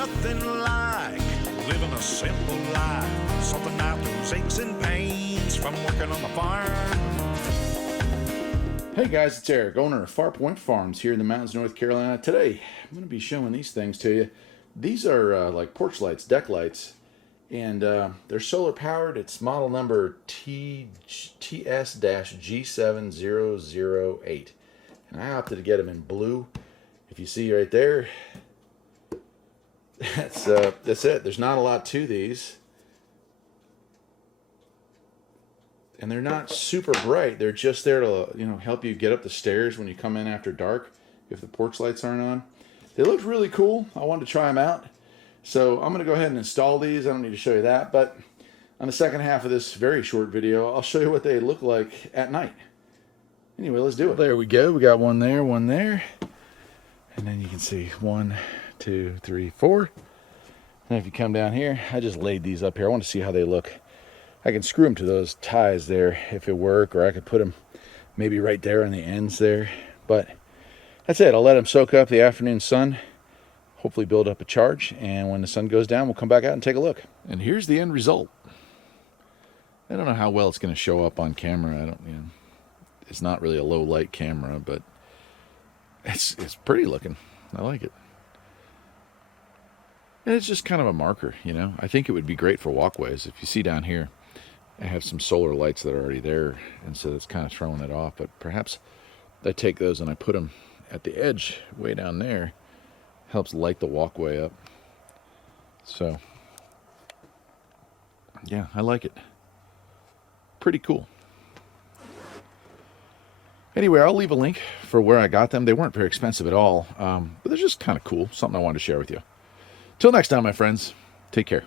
nothing like living a simple life. Something out those aches and pains from working on the farm. Hey guys, it's Eric, owner of Farpoint Farms here in the mountains of North Carolina. Today, I'm going to be showing these things to you. These are like porch lights, deck lights, and they're solar powered. It's model number TS-G7008. And I opted to get them in blue. If you see right there, that's it. There's not a lot to these. And they're not super bright. They're just there to, help you get up the stairs when you come in after dark if the porch lights aren't on. They look really cool. I wanted to try them out. So I'm going to go ahead and install these. I don't need to show you that. But on the second half of this very short video, I'll show you what they look like at night. Anyway, let's do it. There we go. We got one there, one there. And then you can see 1, 2, 3, 4. And if you come down here, I just laid these up here. I want to see how they look. I can screw them to those ties there if it work, or I could put them maybe right there on the ends there. But that's it. I'll let them soak up the afternoon sun, hopefully build up a charge, and when the sun goes down, we'll come back out and take a look. And here's the end result. I don't know how well it's going to show up on camera. It's not really a low light camera, but it's pretty looking. I like it. And it's just kind of a marker, I think it would be great for walkways. If you see down here, I have some solar lights that are already there, and so it's kind of throwing it off. But perhaps I take those and I put them at the edge way down there. Helps light the walkway up. So, yeah, I like it. Pretty cool. Anyway, I'll leave a link for where I got them. They weren't very expensive at all, but they're just kind of cool. Something I wanted to share with you. Till next time, my friends, take care.